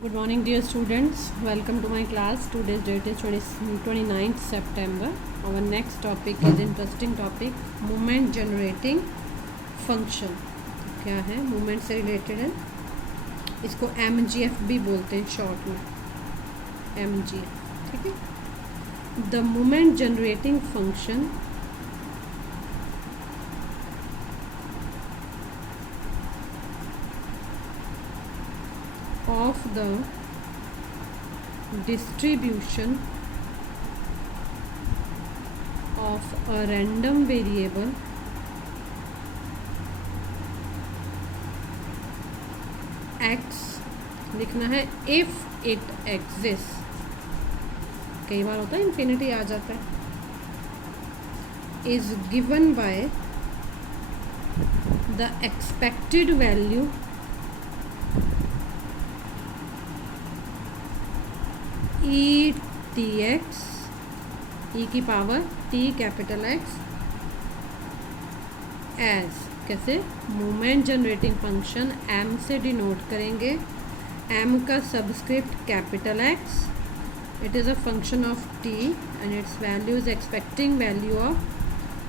Good morning dear students, welcome to my class. Today's date is 29th September. Our next topic is interesting topic, moment generating function. क्या है, moment से related है, इसको MGF भी बोलते हैं short में, MGF. ठीक है. The moment generating function of the distribution of a random variable x लिखना है if it exists. कई बार होता है इन्फिनिटी आ जाता है. is given by the expected value e t x e की power t capital x as कैसे moment generating function m से डिनोट करेंगे. m का subscript capital x. It is a function of t and its value is expecting value of,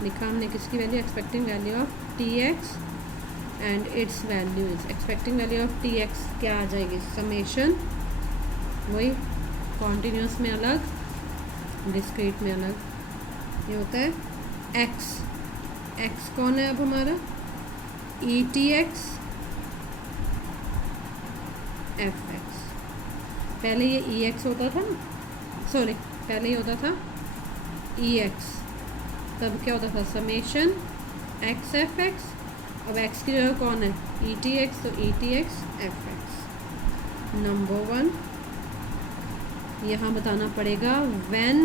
लिखा हमने किसकी value, expecting value of t x and its value is expecting value of t x क्या आ जाएगी, summation, वही continuous में अलग, discrete में अलग. ये होता है x. x कौन है अब हमारा, ई टी एक्स एफ एक्स. पहले ये ई एक्स होता था ना, सॉरी पहले ये होता था ई एक्स, तब क्या होता था समेशन एक्स एफ एक्स. अब x की जगह कौन है, ई टी एक्स, तो E t x f x. Number 1 यहाँ बताना पड़ेगा when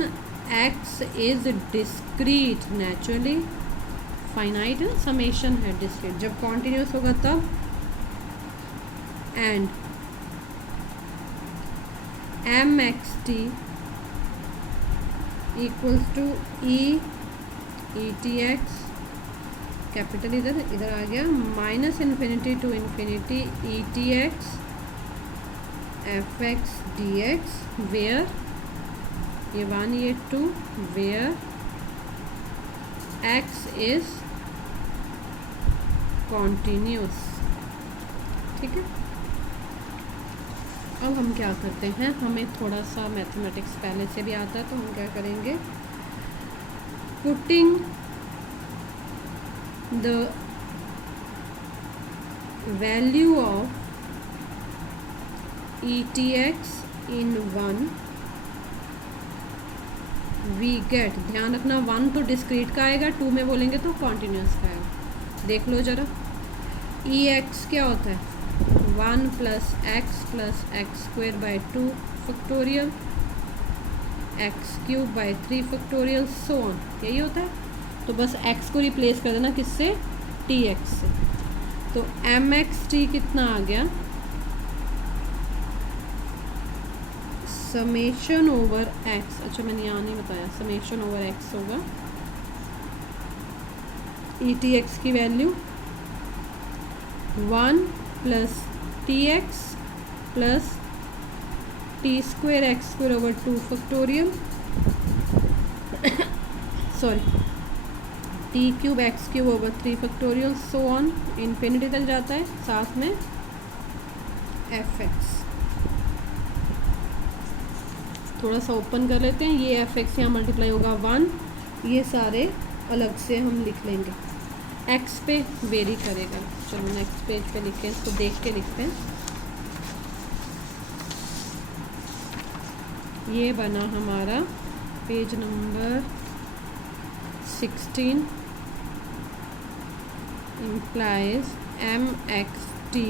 x is discrete, naturally finite है, समेशन है, डिस्क्रीट जब कॉन्टिन्यूस होगा तब, and M x t equals to E t x capital इधर आ गया, minus infinity to infinity e t x f x d x, where ये 1 ये 2, वेयर x इज कॉन्टीन्यूस. ठीक है. अब हम क्या करते हैं, हमें थोड़ा सा मैथमेटिक्स पहले से भी आता है, तो हम क्या करेंगे, putting the value of e t x in 1 we get, ध्यान रखना 1 तो डिस्क्रीट का आएगा, 2 में बोलेंगे तो कॉन्टीन्यूस का आएगा. देख लो जरा, ई एक्स क्या होता है, 1 plus x square by 2 factorial, x cube by 3 factorial, so on, यही होता है. तो बस एक्स को रिप्लेस कर देना किससे, टी एक्स से. तो एम एक्स टी कितना आ गया, समेशन ओवर एक्स. अच्छा मैंने यहाँ नहीं बताया, समेशन ओवर एक्स होगा ई टी एक्स की value 1 plus T x plus T square x square over 2 factorial, sorry T cube x cube over 3 factorial, so on, infinity तक जाता है, साथ में एफ एक्स. थोड़ा सा ओपन कर लेते हैं, ये एफ एक्स यहाँ मल्टीप्लाई होगा 1, ये सारे अलग से हम लिख लेंगे, एक्स पे वेरी करेगा. चलो नेक्स्ट पेज पे लिखें, इसको देख के लिखते हैं. ये बना हमारा page number 16, implies M x t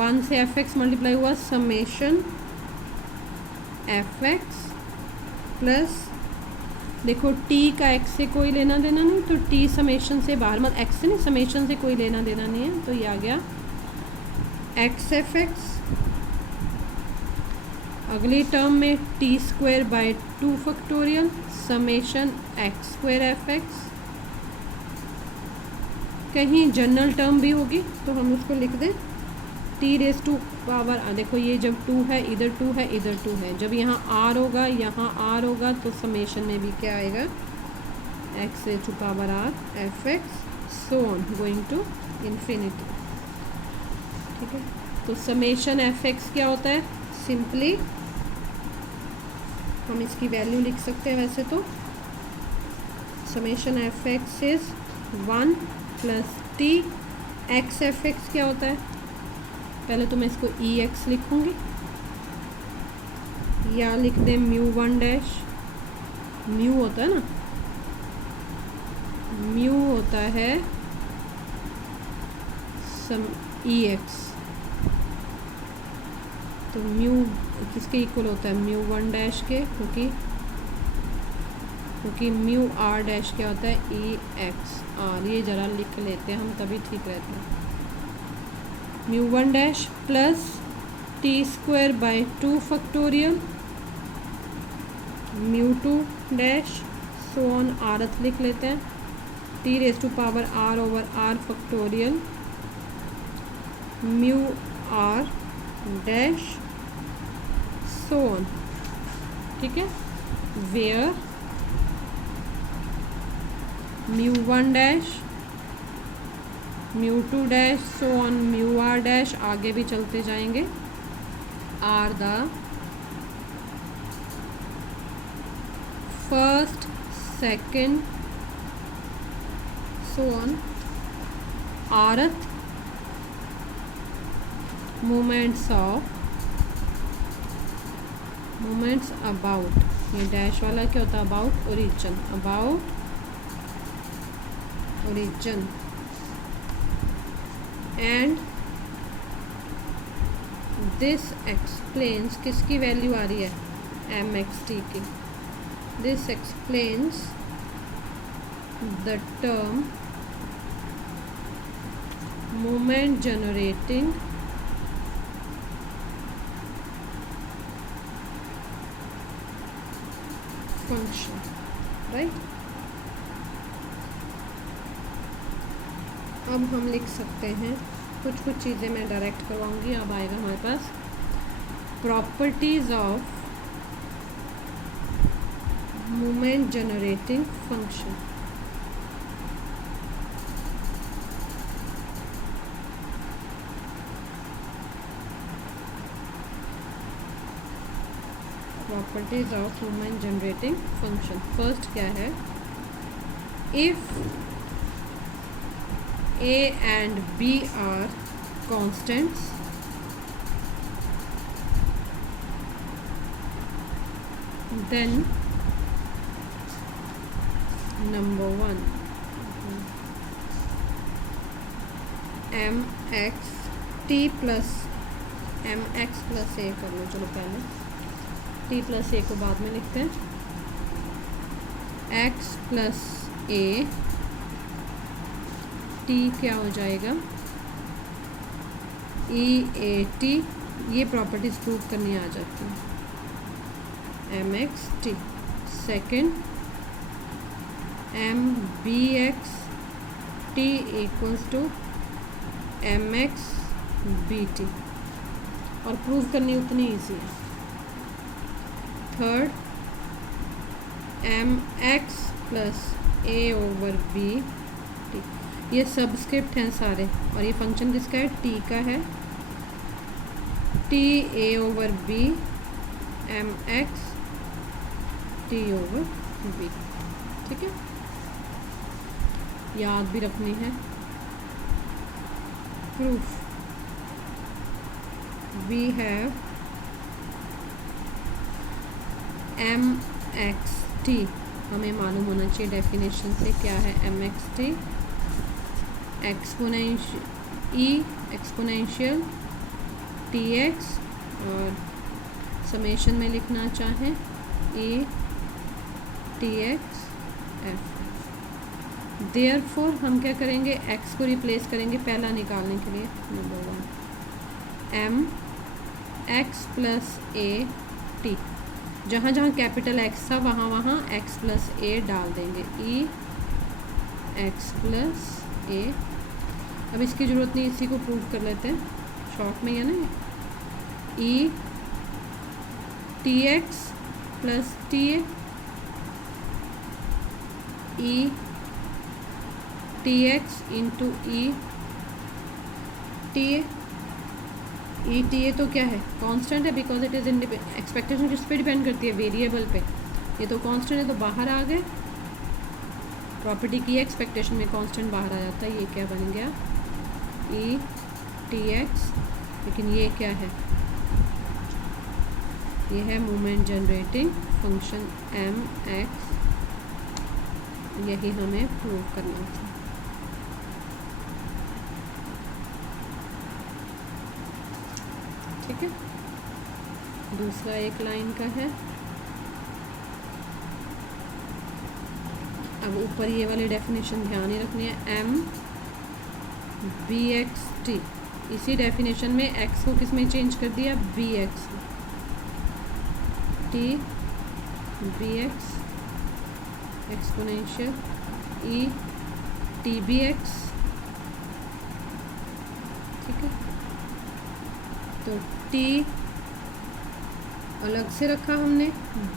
1 से एफ एक्स मल्टीप्लाई हुआ, समेशन एफ एक्स प्लस, देखो t का x से कोई लेना देना नहीं, तो t समेशन से बाहर, मत x से नहीं, समेशन से कोई लेना देना नहीं है, तो ये आ गया x एफ एक्स. अगली टर्म में T square by 2 factorial, summation x square F x. कहीं जनरल टर्म भी होगी तो हम उसको लिख दें टी रेस टू पावर, देखो ये जब 2 है इधर 2 है इधर 2 है, जब यहाँ r होगा यहाँ r होगा तो समेशन में भी क्या आएगा, x raised to power r fx so on going to infinity। ठीक है, तो समेशन fx क्या होता है, सिंपली हम इसकी वैल्यू लिख सकते हैं वैसे तो, summation fx is 1 plus t। x fx क्या होता है, पहले तो मैं इसको ex लिखूंगी या लिख दें μ1 डैश, म्यू होता है ना, म्यू होता है सम ex, तो म्यू किसके इक्वल होता है, μ1 डैश के, क्योंकि म्यू r डैश क्या होता है ex r, ये ज़रा लिख लेते हैं हम तभी ठीक रहता है। μ1 dash plus T square by 2 factorial μ2 dash so on, rth लिख लेते हैं, T raise to power r over r factorial mu r dash so on. ठीक है, where μ1 dash μ2 dash so on mu r dash, आगे भी चलते जाएंगे, are the first second so on rth moments about, ये डैश वाला क्या होता है, about origin, about origin and this explains, किसकी वैल्यू आ रही है, mxt की, this explains the term moment generating function, right. अब हम लिख सकते हैं कुछ चीज़ें मैं डायरेक्ट करवाऊंगी, अब आएगा हमारे पास properties of moment generating function. Properties of moment generating function, first क्या है, if A and B are constants, then number 1 mx t plus mx plus a कर लो, चलो पहले t plus a को बाद में लिखते हैं, x plus a टी क्या हो जाएगा ई ए टी, ये प्रॉपर्टीज प्रूव करनी आ जाती है, M x t. Second M b x t equals to M x b t, और प्रूव करनी उतनी ईजी है। थर्ड एम एक्स प्लस ए ओवर बी टी, ये सबस्क्रिप्ट हैं सारे, और ये फंक्शन किसका है, टी का है, t a over b M x t over B. ठीक है, याद भी रखनी है। Proof, we have M x t, हमें मालूम होना चाहिए डेफिनेशन से क्या है M x t, exponential t x, और समेशन में लिखना चाहें a t x f. Therefore हम क्या करेंगे, एक्स को रिप्लेस करेंगे पहला निकालने के लिए, number 1 M x plus a t, जहाँ जहाँ कैपिटल एक्स था वहाँ वहाँ एक्स प्लस ए डाल देंगे, ई एक्स प्लस ए। अब इसकी ज़रूरत नहीं, इसी को प्रूव कर लेते हैं शॉर्ट में, है ना, ई t x plus T A, E t x into E t A. E t ए तो क्या है, कांस्टेंट है, बिकॉज इट इज़ एक्सपेक्टेशन किस पे डिपेंड करती है, वेरिएबल पे। ये तो कांस्टेंट है तो बाहर आ गए, प्रॉपर्टी की एक्सपेक्टेशन में कांस्टेंट बाहर आ जाता है। ये क्या बन गया, ई टी एक्स, लेकिन ये क्या है, ये है moment generating function M x. यही हमें प्रूव करना था। ठीक है, दूसरा एक लाइन का है। अब ऊपर ये वाली डेफिनेशन ध्यान ही रखनी है, एम बी एक्स टी। इसी डेफिनेशन में एक्स को किस में चेंज कर दिया, b x, t b x exponential e t b x. ठीक है, तो टी अलग से रखा हमने,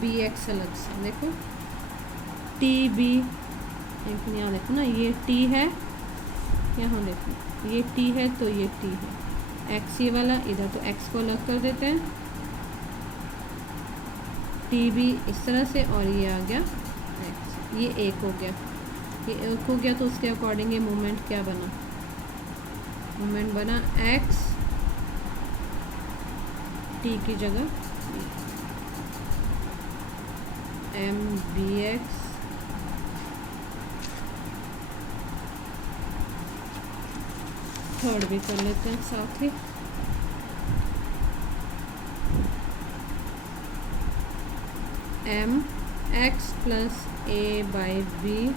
बी एक्स अलग से। देखो टी बी, लेकिन यहाँ देखो ना, ये टी है, यहाँ देखो ये टी है तो ये टी है, एक्स ये वाला इधर, तो एक्स को अलग कर देते हैं, टी बी इस तरह से, और ये आ गया एक्स, ये एक हो गया, ये एक हो गया। तो उसके अकॉर्डिंग ये मोमेंट क्या बना, मोमेंट बना एक्स टी की जगह एम बी एक्स थर्ड भी कर लेते हैं साथ ही, M x plus A by B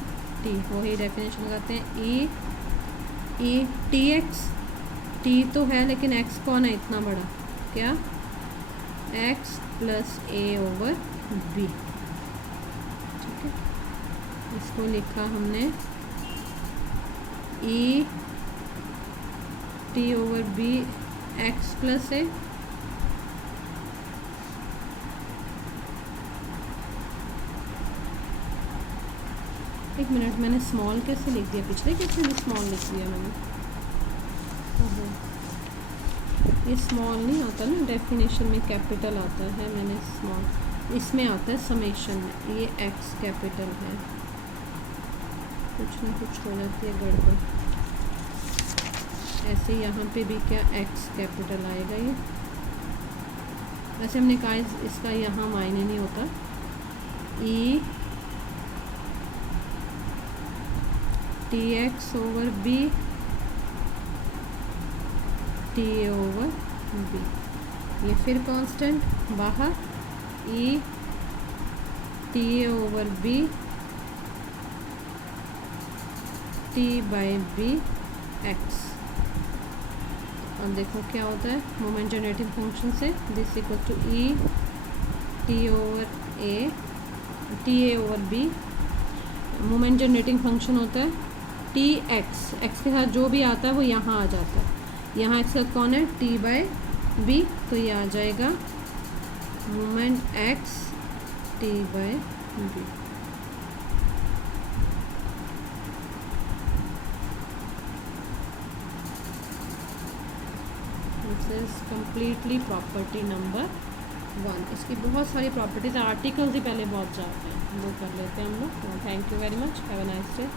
T. वही डेफिनेशन लगाते हैं, ई टी एक्स, टी तो है लेकिन एक्स कौन है इतना बड़ा, क्या, एक्स प्लस ए ओवर बी। ठीक है, इसको लिखा हमने E T over B X plus A, एक मिनट, मैंने स्मॉल कैसे लिख दिया, पिछले क्वेश्चन में स्मॉल लिख दिया मैंने। ये स्मॉल नहीं आता ना, डेफिनेशन में कैपिटल आता है, मैंने स्मॉल, इसमें आता है समेशन में, ये एक्स कैपिटल है, कुछ ना कुछ हो जाती है गड़बड़। ऐसे यहाँ पे भी क्या एक्स कैपिटल आएगा, ये वैसे हमने कहा इसका यहाँ मायने नहीं होता, e t x over b t a over b, ये फिर कांस्टेंट बाहर, e t a over b t by b x. और देखो क्या होता है मोमेंट जनरेटिंग फंक्शन से, this equal to E T over a t a over b, moment generating function होता है टी एक्स, एक्स के साथ जो भी आता है वो यहाँ आ जाता है, यहाँ एक्स का कौन है, टी बाई बी, तो ये आ जाएगा moment x t by b. This is completely property number 1। इसकी बहुत सारी प्रॉपर्टीज, आर्टिकल्स ही पहले बहुत जाते हैं, वो कर लेते हैं हम लोग। Thank you very much, have a nice day.